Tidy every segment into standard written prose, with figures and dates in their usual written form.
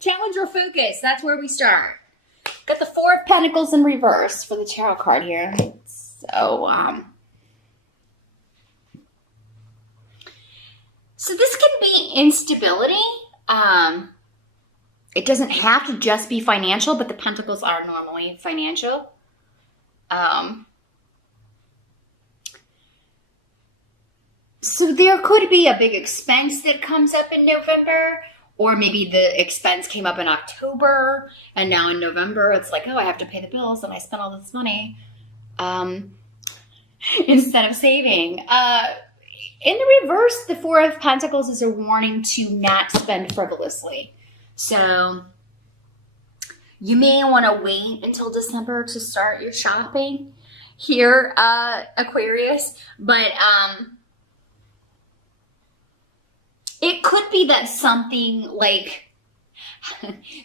Challenge or focus. That's where we start. Got the Four of Pentacles in reverse for the tarot card here. So this can be instability. It doesn't have to just be financial, but the Pentacles are normally financial. So there could be a big expense that comes up in November, or maybe the expense came up in October, and now in November it's like, oh, I have to pay the bills, and I spent all this money instead of saving. In the reverse, the Four of Pentacles is a warning to not spend frivolously. So you may want to wait until December to start your shopping here, Aquarius. But it could be that something like,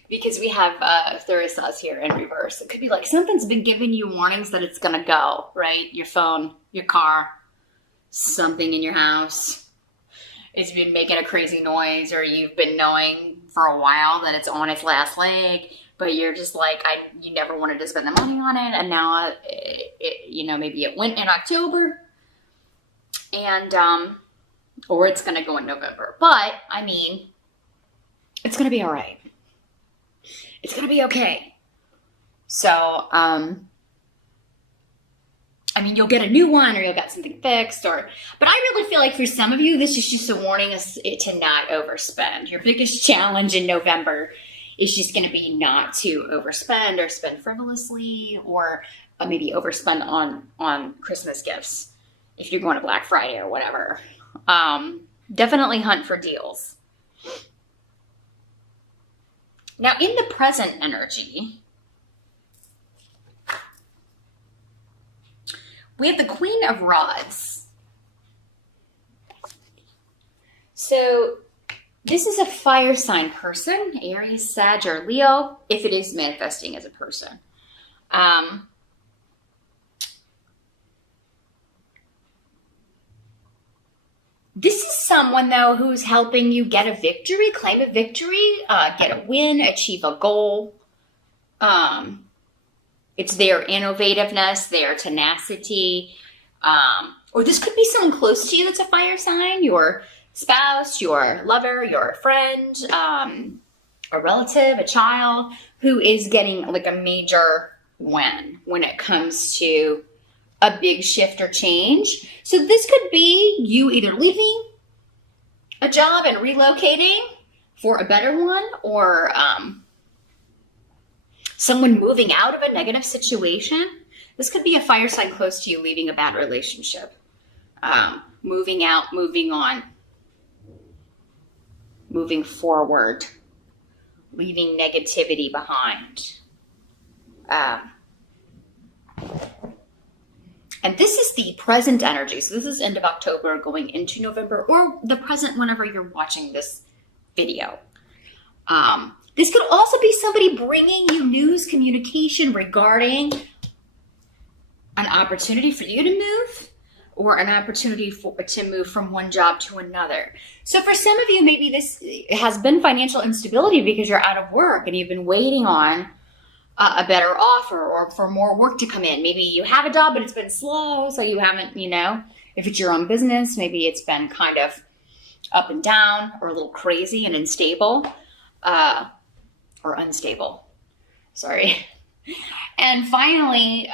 because we have Therisas here in reverse, it could be like something's been giving you warnings that it's going to go, right? Your phone, your car, something in your house. It's been making a crazy noise, or you've been knowing for a while that it's on its last leg, but you're just like, you never wanted to spend the money on it, and now maybe it went in October, and or it's gonna go in November. But I mean, it's gonna be all right. It's gonna be okay. So I mean, you'll get a new one, or you'll get something fixed, but I really feel like for some of you, this is just a warning to not overspend. Your biggest challenge in November is just going to be not to overspend or spend frivolously, or maybe overspend on Christmas gifts if you're going to Black Friday or whatever. Definitely hunt for deals. Now, in the present energy, we have the Queen of Rods. So this is a fire sign person, Aries, Sag, or Leo, if it is manifesting as a person. This is someone, though, who's helping you get a victory, claim a victory, get a win, achieve a goal. It's their innovativeness, their tenacity, or this could be someone close to you that's a fire sign, your spouse, your lover, your friend, a relative, a child, who is getting like a major win when it comes to a big shift or change. So this could be you either leaving a job and relocating for a better one, or someone moving out of a negative situation. This could be a fire sign close to you leaving a bad relationship. Moving out, moving on, moving forward, leaving negativity behind. And this is the present energy. So this is end of October going into November, or the present whenever you're watching this video. This could also be somebody bringing you news, communication regarding an opportunity for you to move, or an opportunity to move from one job to another. So for some of you, maybe this has been financial instability because you're out of work and you've been waiting on a better offer, or for more work to come in. Maybe you have a job, but it's been slow, so you haven't, if it's your own business, maybe it's been kind of up and down, or a little crazy and unstable. Or unstable, sorry. And finally,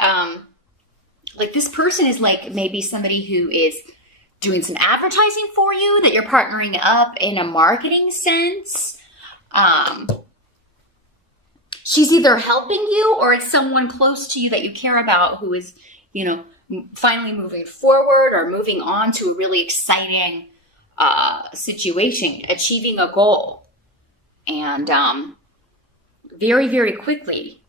like this person is like maybe somebody who is doing some advertising for you, that you're partnering up in a marketing sense. She's either helping you, or it's someone close to you that you care about who is, finally moving forward or moving on to a really exciting situation, achieving a goal. And very, very quickly.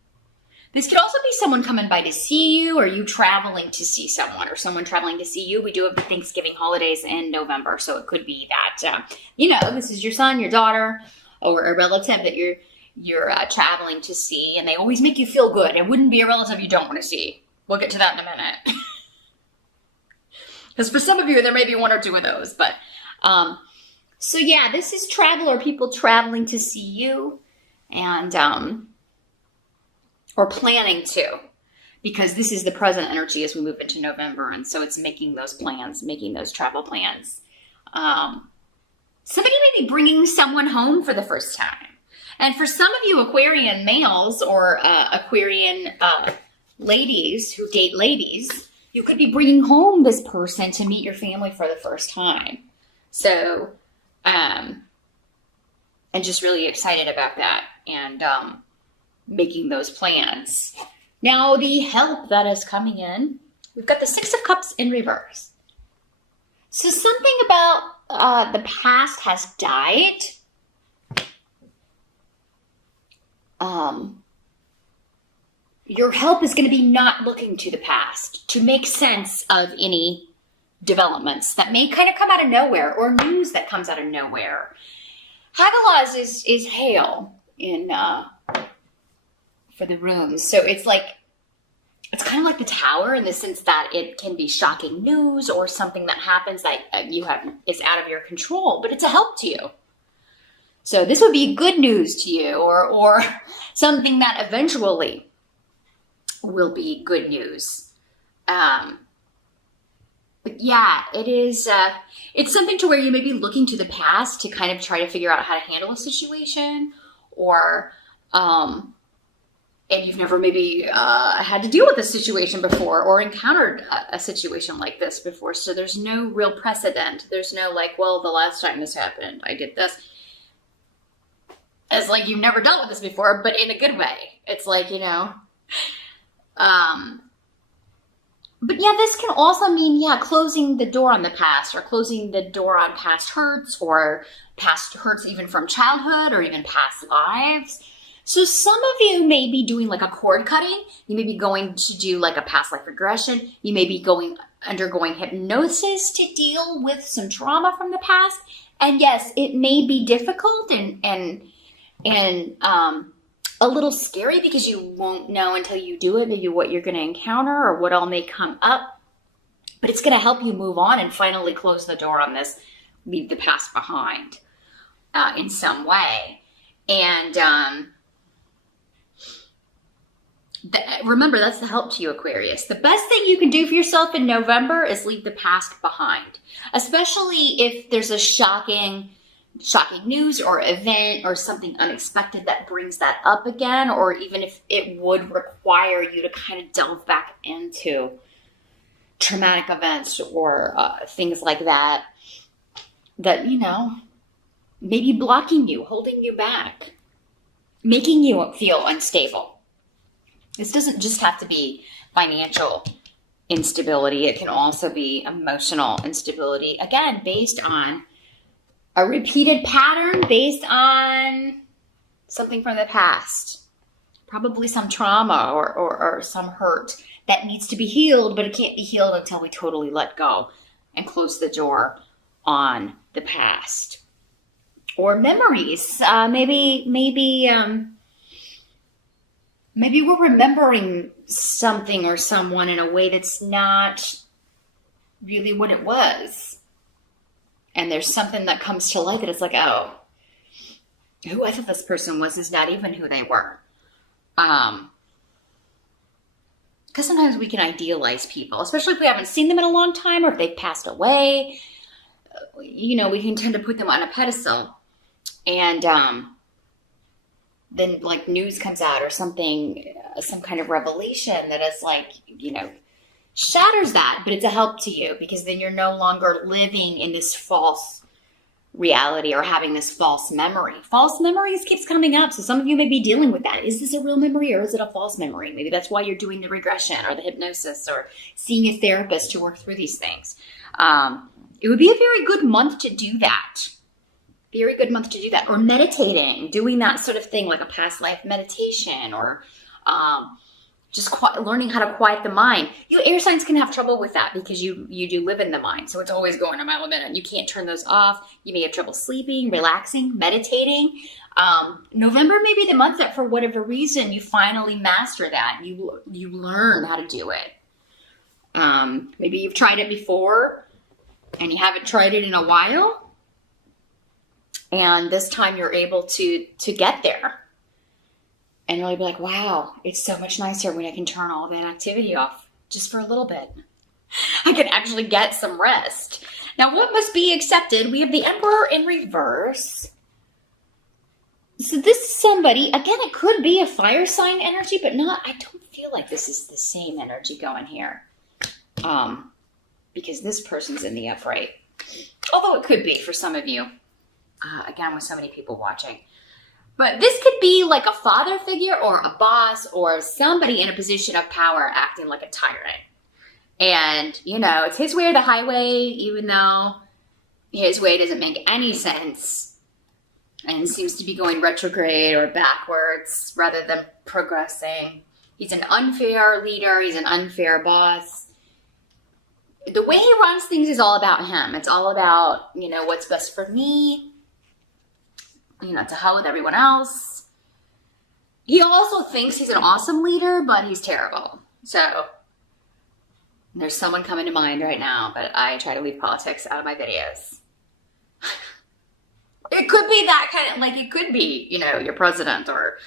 This could also be someone coming by to see you, or you traveling to see someone, or someone traveling to see you. We do have the Thanksgiving holidays in November, so it could be that, this is your son, your daughter, or a relative that you're traveling to see, and they always make you feel good. It wouldn't be a relative you don't want to see. We'll get to that in a minute. Because for some of you, there may be one or two of those, but so yeah, this is travel, or people traveling to see you. and or planning to, because this is the present energy as we move into November, and so it's making those plans, making those travel plans. Somebody may be bringing someone home for the first time. And for some of you Aquarian males or Aquarian ladies who date ladies, you could be bringing home this person to meet your family for the first time. So, and just really excited about that and making those plans. Now, the help that is coming in, we've got the Six of Cups in reverse. So something about the past has died. Your help is going to be not looking to the past to make sense of any developments that may kind of come out of nowhere or news that comes out of nowhere. Hagalaz is hail in for the runes, so it's kind of like the Tower in the sense that it can be shocking news or something that happens that is out of your control, but it's a help to you. So this would be good news to you, or something that eventually will be good news. But yeah, it is. It's something to where you may be looking to the past to kind of try to figure out how to handle a situation, or and you've never maybe had to deal with a situation before or encountered a situation like this before. So there's no real precedent. There's no well, the last time this happened, I did this. It's like you've never dealt with this before, but in a good way. It's but yeah, this can also mean, closing the door on the past, or closing the door on past hurts, or past hurts even from childhood, or even past lives. So some of you may be doing a cord cutting. You may be going to do a past life regression. You may be undergoing hypnosis to deal with some trauma from the past. And yes, it may be difficult and a little scary because you won't know until you do it, maybe what you're going to encounter or what all may come up. But it's going to help you move on and finally close the door on this, leave the past behind in some way. And remember, that's the help to you, Aquarius. The best thing you can do for yourself in November is leave the past behind, especially if there's a shocking news or event or something unexpected that brings that up again, or even if it would require you to kind of delve back into traumatic events or things like that maybe blocking you, holding you back, making you feel unstable. This doesn't just have to be financial instability. It can also be emotional instability, again, based on a repeated pattern, based on something from the past, probably some trauma or some hurt that needs to be healed, but it can't be healed until we totally let go and close the door on the past. Or memories. Maybe we're remembering something or someone in a way that's not really what it was. And there's something that comes to light that it's oh, who I thought this person was is not even who they were. Because sometimes we can idealize people, especially if we haven't seen them in a long time or if they've passed away. We can tend to put them on a pedestal. And then news comes out or something, some kind of revelation that is shatters that, but it's a help to you because then you're no longer living in this false reality or having this false memory. False memories keeps coming up. So some of you may be dealing with that. Is this a real memory or is it a false memory? Maybe that's why you're doing the regression or the hypnosis or seeing a therapist to work through these things. It would be a very good month to do that. Very good month to do that. Or meditating, doing that sort of thing, like a past life meditation, or just learning how to quiet the mind. You air signs can have trouble with that because you do live in the mind. So it's always going a mile a minute. You can't turn those off. You may have trouble sleeping, relaxing, meditating. November may be the month that for whatever reason you finally master that. You learn how to do it. Maybe you've tried it before and you haven't tried it in a while. And this time you're able to get there. And you'll be like, wow, it's so much nicer when I can turn all that activity off just for a little bit. I can actually get some rest. Now, what must be accepted? We have the Emperor in reverse. So this is somebody, again, it could be a fire sign energy, but I don't feel like this is the same energy going here. Because this person's in the upright. Although it could be for some of you. Again, with so many people watching. But this could be like a father figure or a boss or somebody in a position of power acting like a tyrant. And, it's his way or the highway, even though his way doesn't make any sense and seems to be going retrograde or backwards rather than progressing. He's an unfair leader. He's an unfair boss. The way he runs things is all about him. It's all about, what's best for me. To hell with everyone else. He also thinks he's an awesome leader, but he's terrible. So there's someone coming to mind right now, but I try to leave politics out of my videos. It could be that kind of, it could be, your president or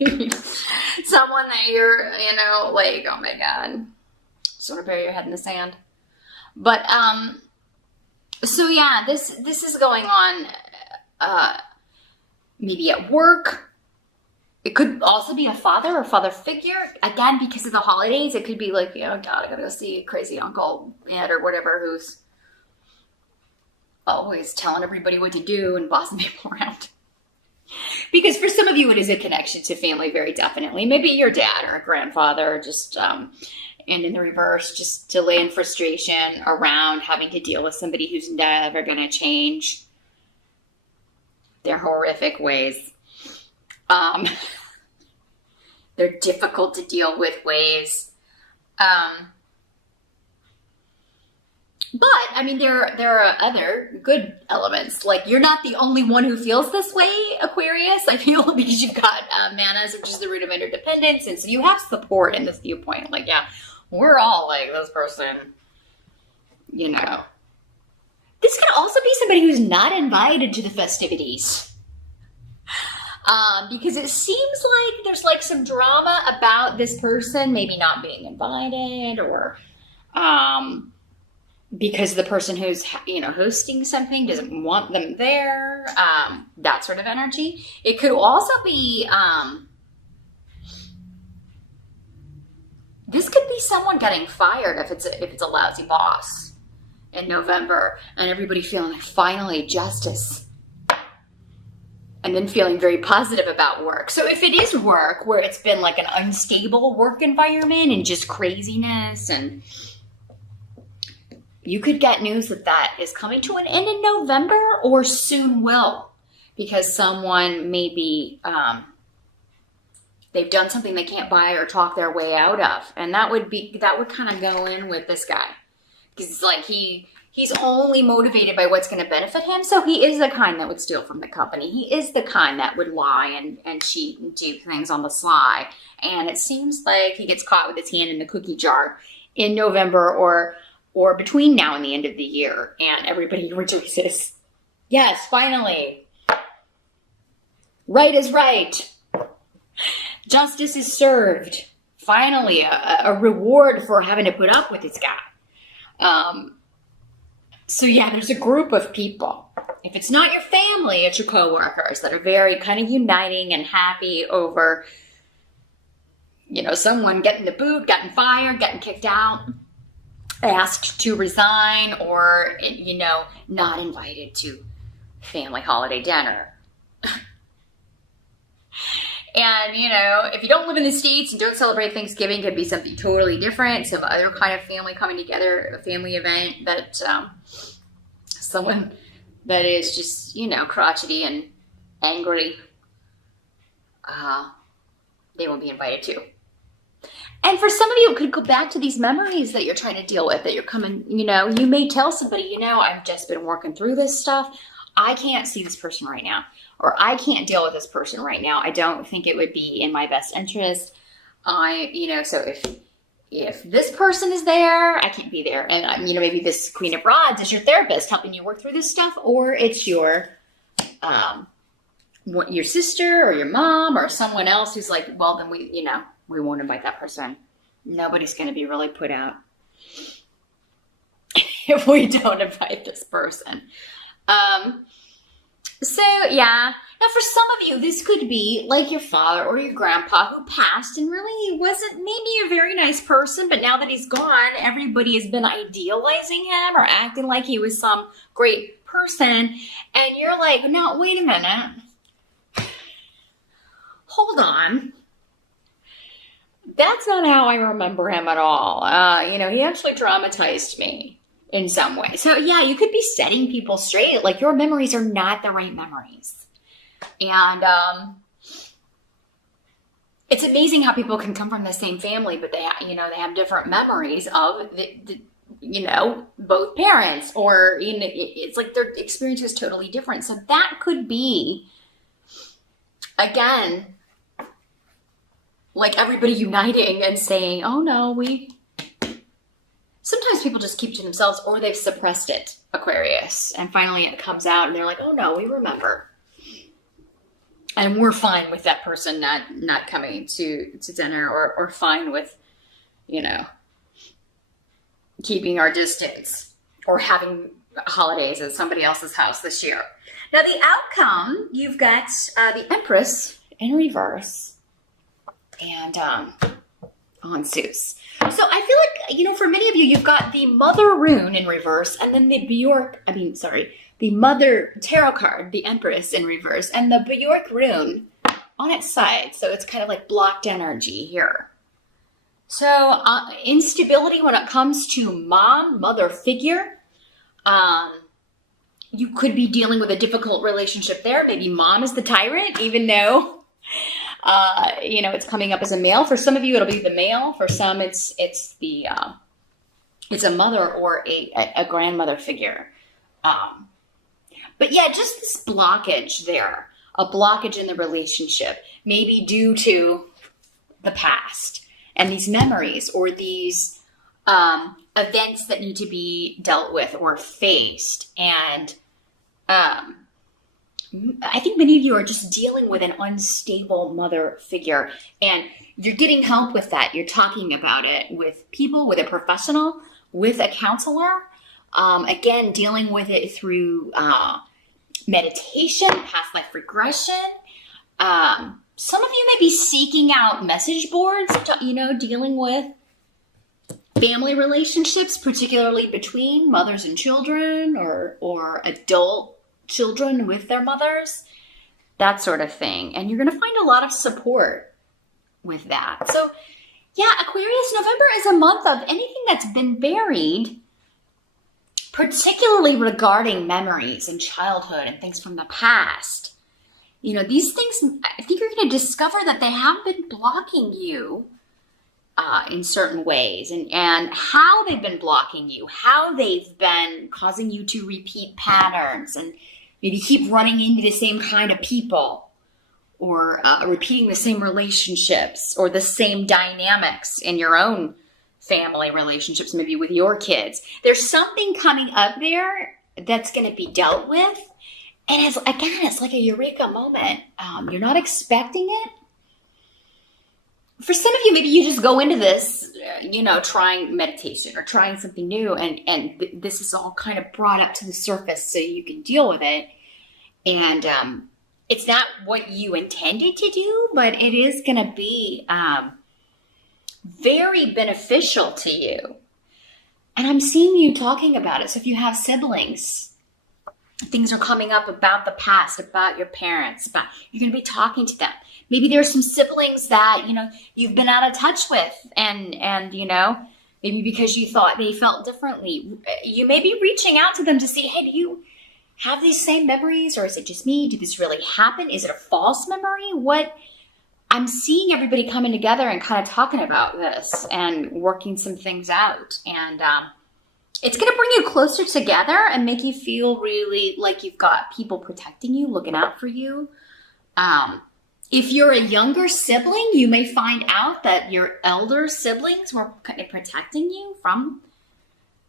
someone that you're, oh my God. Just want to bury your head in the sand. But, so yeah, this is going on, maybe at work. It could also be a father or father figure. Again, because of the holidays, it could be like, God, I gotta go see crazy Uncle Ed or whatever who's always telling everybody what to do and bossing people around. Because for some of you, it is a connection to family, very definitely. Maybe your dad or a grandfather, just, and in the reverse, just delay and frustration around having to deal with somebody who's never gonna change their horrific ways. They're difficult to deal with ways. But, there are other good elements. Like, you're not the only one who feels this way, Aquarius. I feel because you've got Manas, which is the root of interdependence. And so you have support in this viewpoint. Like, yeah, we're all like this person, This could also be somebody who's not invited to the festivities. Because it seems like there's some drama about this person maybe not being invited or because the person who's, hosting something doesn't want them there, that sort of energy. It could also be, this could be someone getting fired if it's a lousy boss in November and everybody feeling like finally justice. And then feeling very positive about work. So if it is work where it's been like an unstable work environment and just craziness, and you could get news that is coming to an end in November or soon will, because someone maybe they've done something they can't buy or talk their way out of, and that would kind of go in with this guy, because it's like he's only motivated by what's going to benefit him. So he is the kind that would steal from the company. He is the kind that would lie and cheat and do things on the sly. And it seems like he gets caught with his hand in the cookie jar in November or between now and the end of the year. And everybody rejoices. Yes, finally. Right is right. Justice is served. Finally, a reward for having to put up with this guy. So yeah, there's a group of people. If it's not your family, it's your coworkers that are very kind of uniting and happy over, someone getting the boot, getting fired, getting kicked out, asked to resign, or, not invited to family holiday dinner. And, if you don't live in the States and don't celebrate Thanksgiving, it could be something totally different. Some other kind of family coming together, a family event that someone that is just, crotchety and angry, they won't be invited to. And for some of you, it could go back to these memories that you're trying to deal with, that you're coming, you may tell somebody, I've just been working through this stuff. I can't see this person right now. Or I can't deal with this person right now. I don't think it would be in my best interest. So if this person is there, I can't be there. And, maybe this Queen of Rods is your therapist helping you work through this stuff. Or it's your your sister or your mom or someone else who's like, well, then we won't invite that person. Nobody's going to be really put out if we don't invite this person. So yeah. Now for some of you, this could be like your father or your grandpa who passed and really he wasn't maybe a very nice person, but now that he's gone, everybody has been idealizing him or acting like he was some great person. And you're like, no, wait a minute. Hold on. That's not how I remember him at all. He actually traumatized me in some way. So yeah, you could be setting people straight. Like your memories are not the right memories. And it's amazing how people can come from the same family, but they have different memories of both parents, or it's like their experience is totally different. So that could be, again, like everybody uniting and saying, oh no, sometimes people just keep to themselves or they've suppressed it, Aquarius, and finally it comes out and they're like, oh no, we remember. And we're fine with that person not coming to dinner, or fine with, keeping our distance or having holidays at somebody else's house this year. Now the outcome, you've got the Empress in reverse and on Zeus. So I feel like, for many of you, you've got the Mother rune in reverse and then the Mother tarot card, the Empress in reverse, and the Bjork rune on its side. So it's kind of like blocked energy here. So instability when it comes to mother figure. You could be dealing with a difficult relationship there. Maybe mom is the tyrant, even though, it's coming up as a male. For some of you, it'll be the male. For some, it's a mother or a grandmother figure. But yeah, just this blockage there, a blockage in the relationship, maybe due to the past and these memories or these events that need to be dealt with or faced. And I think many of you are just dealing with an unstable mother figure, and you're getting help with that. You're talking about it with people, with a professional, with a counselor. Again, dealing with it through meditation, past life regression. Some of you may be seeking out message boards, dealing with family relationships, particularly between mothers and children or adult children with their mothers, that sort of thing. And you're going to find a lot of support with that. So yeah, Aquarius, November is a month of anything that's been buried, particularly regarding memories and childhood and things from the past. These things, I think you're going to discover that they have been blocking you in certain ways, and how they've been blocking you, how they've been causing you to repeat patterns and maybe keep running into the same kind of people, or repeating the same relationships or the same dynamics in your own family relationships, maybe with your kids. There's something coming up there that's going to be dealt with. And it's like a eureka moment. You're not expecting it. For some of you, maybe you just go into this, trying meditation or trying something new. And this is all kind of brought up to the surface so you can deal with it. And it's not what you intended to do, but it is going to be very beneficial to you. And I'm seeing you talking about it. So if you have siblings, things are coming up about the past, about your parents, you're going to be talking to them. Maybe there's some siblings that, you've been out of touch with and maybe because you thought they felt differently. You may be reaching out to them to see, hey, do you have these same memories, or is it just me? Did this really happen? Is it a false memory? I'm seeing everybody coming together and kind of talking about this and working some things out. And it's going to bring you closer together and make you feel really like you've got people protecting you, looking out for you. If you're a younger sibling, you may find out that your elder siblings were kind of protecting you from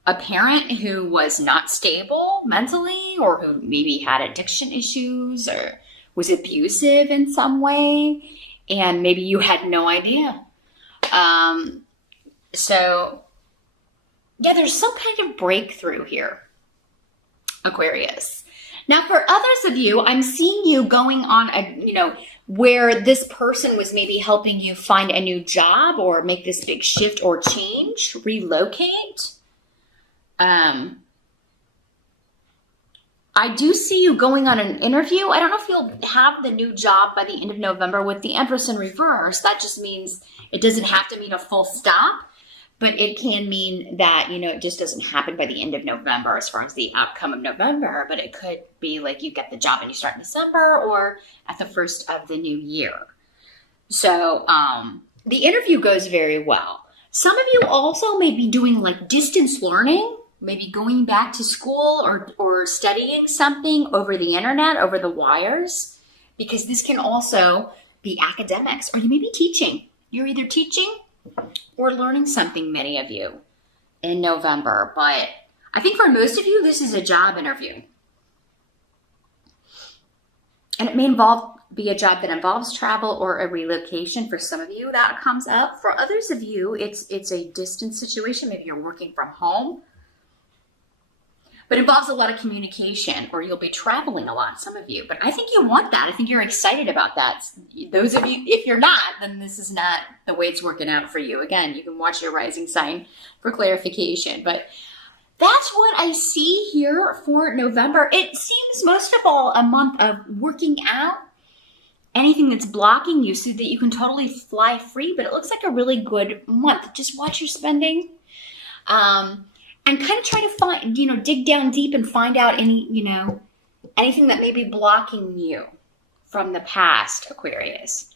a parent who was not stable mentally, or who maybe had addiction issues or was abusive in some way, and maybe you had no idea. So yeah, there's some kind of breakthrough here, Aquarius. Now, for others of you, I'm seeing you going on where this person was maybe helping you find a new job or make this big shift or change, relocate. I do see you going on an interview. I don't know if you'll have the new job by the end of November with the Empress in reverse. That just means it doesn't have to mean a full stop, but it can mean that, it just doesn't happen by the end of November as far as the outcome of November, but it could be like you get the job and you start in December or at the first of the new year. So the interview goes very well. Some of you also may be doing like distance learning, maybe going back to school or studying something over the internet, over the wires, because this can also be academics, or you may be teaching. You're either teaching or learning something, many of you, in November. But I think for most of you, this is a job interview. And it may be a job that involves travel or a relocation. For some of you, that comes up. For others of you, it's a distance situation. Maybe you're working from home, but it involves a lot of communication, or you'll be traveling a lot, some of you. But I think you want that. I think you're excited about that. Those of you, if you're not, then this is not the way it's working out for you. Again, you can watch your rising sign for clarification. But that's what I see here for November. It seems most of all a month of working out anything that's blocking you so that you can totally fly free. But it looks like a really good month. Just watch your spending. And kind of try to find, dig down deep and find out anything that may be blocking you from the past, Aquarius.